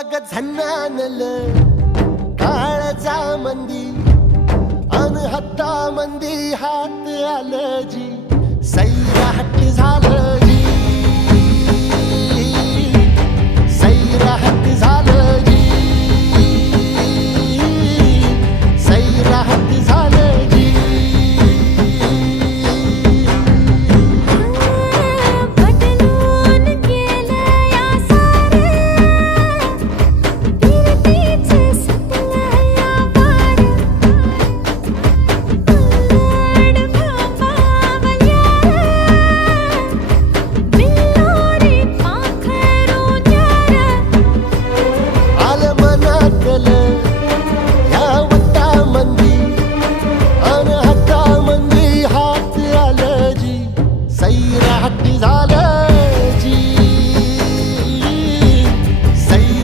अग झन्नानल काळजा मंदी अन हत्ता मंदी हात आलं जी सैराट झालं जी सैराट